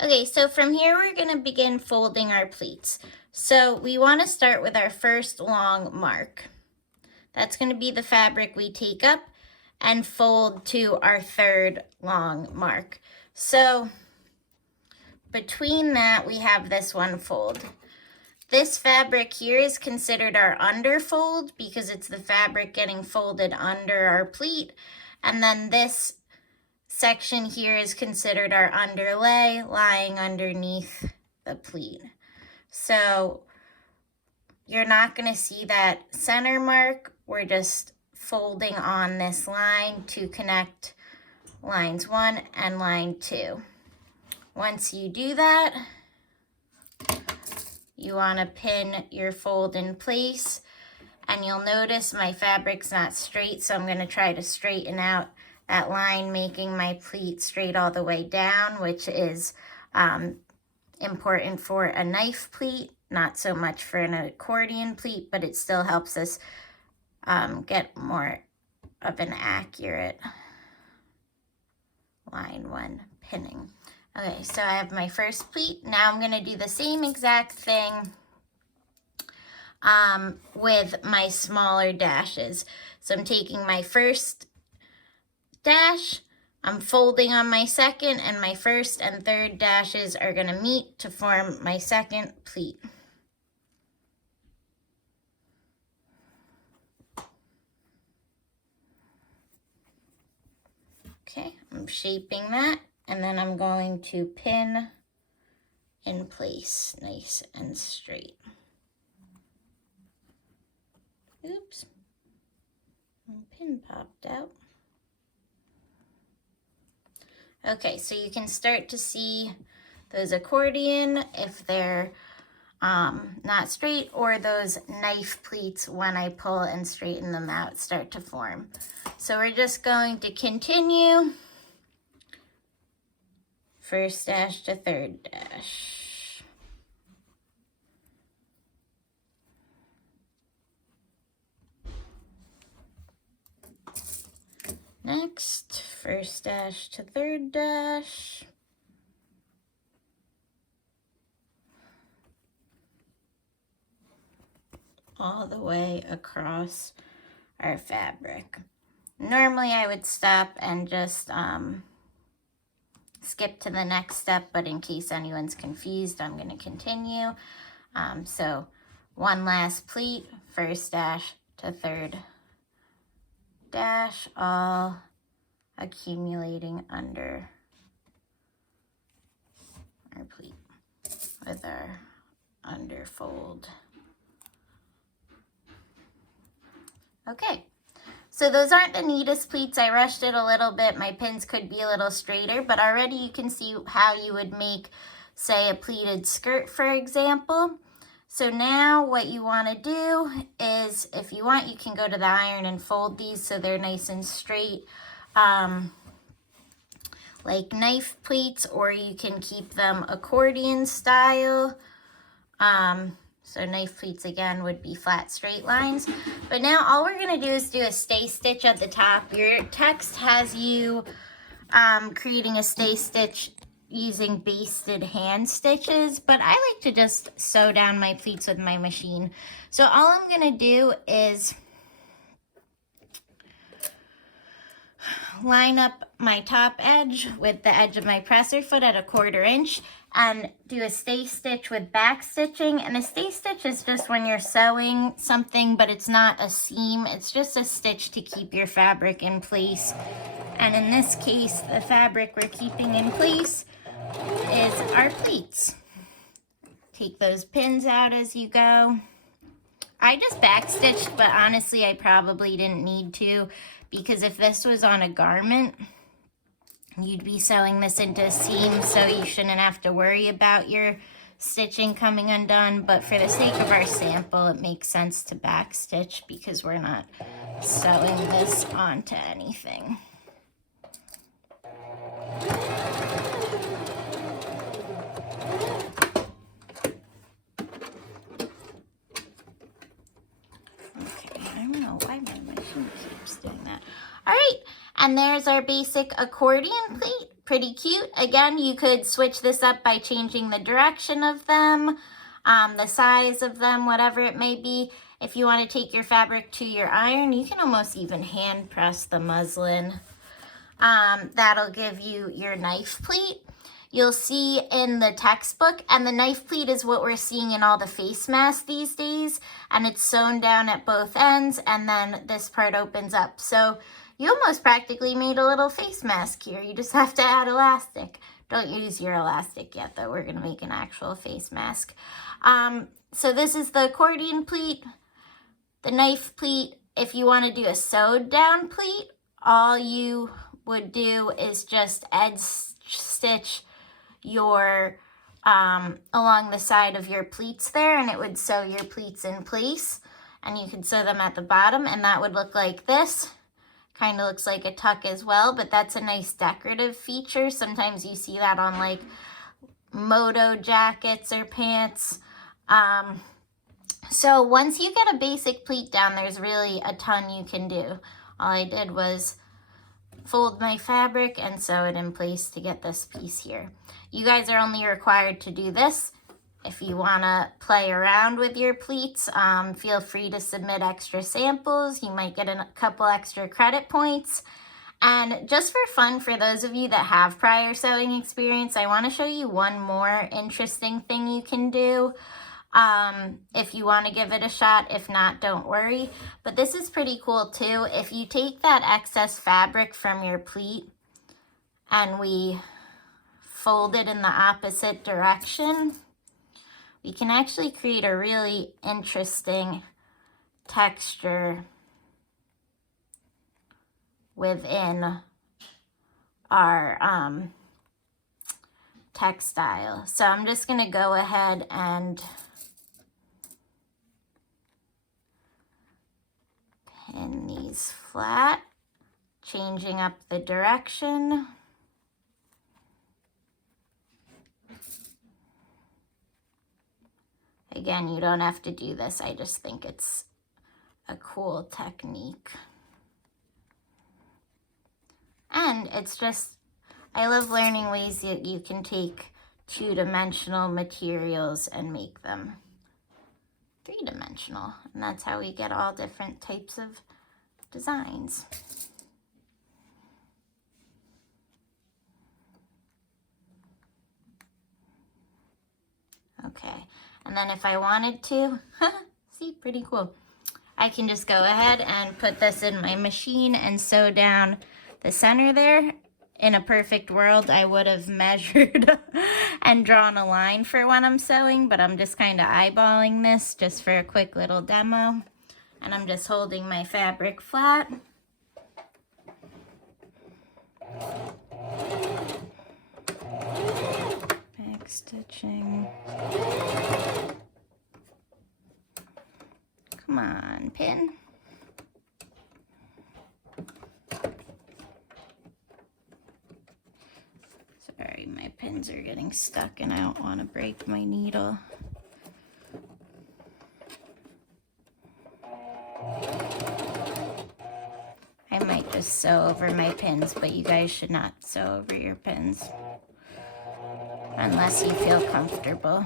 Okay, so from here we're going to begin folding our pleats. So we want to start with our first long mark. That's going to be the fabric we take up and fold to our third long mark. So between that we have this one fold. This fabric here is considered our underfold because it's the fabric getting folded under our pleat, and then this section here is considered our underlay, lying underneath the pleat. So you're not going to see that center mark. We're just folding on this line to connect lines 1 and line 2. Once you do that, you want to pin your fold in place, and you'll notice my fabric's not straight, so I'm going to try to straighten out that line, making my pleat straight all the way down, which is important for a knife pleat, not so much for an accordion pleat, but it still helps us get more of an accurate line 1 pinning. Okay, so I have my first pleat. Now I'm going to do the same exact thing with my smaller dashes. So I'm taking my first dash, I'm folding on my second, and my first and third dashes are going to meet to form my second pleat. Okay, I'm shaping that, and then I'm going to pin in place nice and straight. Oops, my pin popped out. Okay, so you can start to see those accordion if they're not straight, or those knife pleats when I pull and straighten them out start to form. So we're just going to continue first dash to third dash. Next, first dash to third dash. All the way across our fabric. Normally I would stop and just skip to the next step, but in case anyone's confused, I'm going to continue. So one last pleat, first dash to third dash, all accumulating under our pleat with our underfold. Okay, so those aren't the neatest pleats. I rushed it a little bit. My pins could be a little straighter, but already you can see how you would make, say, a pleated skirt, for example. So now what you want to do is, if you want, you can go to the iron and fold these so they're nice and straight, like knife pleats, or you can keep them accordion style. So knife pleats again would be flat straight lines. But now all we're going to do is do a stay stitch at the top. Your text has you creating a stay stitch using basted hand stitches, but I like to just sew down my pleats with my machine. So all I'm going to do is line up my top edge with the edge of my presser foot at 1/4 inch and do a stay stitch with back stitching. And a stay stitch is just when you're sewing something, but it's not a seam. It's just a stitch to keep your fabric in place. And in this case, the fabric we're keeping in place is our pleats. Take those pins out as you go. I just back stitched, but honestly, I probably didn't need to, because if this was on a garment, you'd be sewing this into a seam, so you shouldn't have to worry about your stitching coming undone. But for the sake of our sample, it makes sense to back stitch because we're not sewing this onto anything. Why my machine keeps doing that. All right, and there's our basic accordion pleat pretty cute. Again, you could switch this up by changing the direction of them, the size of them, whatever it may be. If you want to take your fabric to your iron, you can almost even hand press the muslin. That'll give you your knife pleat. You'll see in the textbook, and the knife pleat is what we're seeing in all the face masks these days, and it's sewn down at both ends, and then this part opens up. So you almost practically made a little face mask here. You just have to add elastic. Don't use your elastic yet, though. We're gonna make an actual face mask. So this is the accordion pleat, the knife pleat. If you want to do a sewed down pleat, all you would do is just edge stitch your along the side of your pleats there, and it would sew your pleats in place, and you could sew them at the bottom, and that would look like this. Kind of looks like a tuck as well, but that's a nice decorative feature. Sometimes you see that on like moto jackets or pants. So once you get a basic pleat down, there's really a ton you can do. All I did was fold my fabric and sew it in place to get this piece here. You guys are only required to do this. If you want to play around with your pleats, feel free to submit extra samples. You might get a couple extra credit points. And just for fun, for those of you that have prior sewing experience, I want to show you one more interesting thing you can do. If you want to give it a shot. If not, don't worry. But this is pretty cool too. If you take that excess fabric from your pleat and we fold it in the opposite direction, we can actually create a really interesting texture within our textile. So I'm just going to go ahead and pin these flat, changing up the direction. Again, you don't have to do this. I just think it's a cool technique. And it's just, I love learning ways that you can take two-dimensional materials and make them three-dimensional. And that's how we get all different types of designs. Okay, and then if I wanted to, see, pretty cool. I can just go ahead and put this in my machine and sew down the center there. In a perfect world, I would have measured and drawn a line for when I'm sewing, but I'm just kind of eyeballing this just for a quick little demo. And I'm just holding my fabric flat. Back stitching. Come on, pin. Sorry, my pins are getting stuck and I don't want to break my needle. I might just sew over my pins, but you guys should not sew over your pins unless you feel comfortable.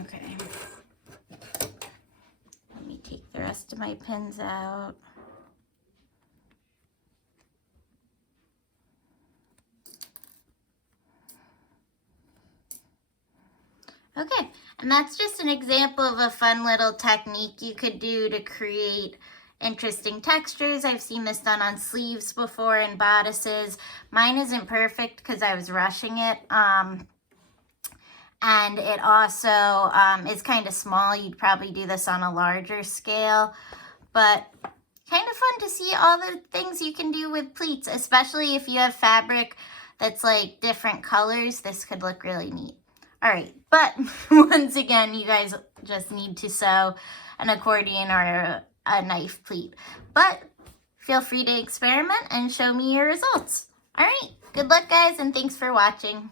Okay. Let me take the rest of my pins out. Okay, and that's just an example of a fun little technique you could do to create interesting textures. I've seen this done on sleeves before and bodices. Mine isn't perfect because I was rushing it. And it also is kind of small. You'd probably do this on a larger scale. But kind of fun to see all the things you can do with pleats, especially if you have fabric that's like different colors. This could look really neat. All right, but once again, you guys just need to sew an accordion or a knife pleat. But feel free to experiment and show me your results. All right, good luck guys, and thanks for watching.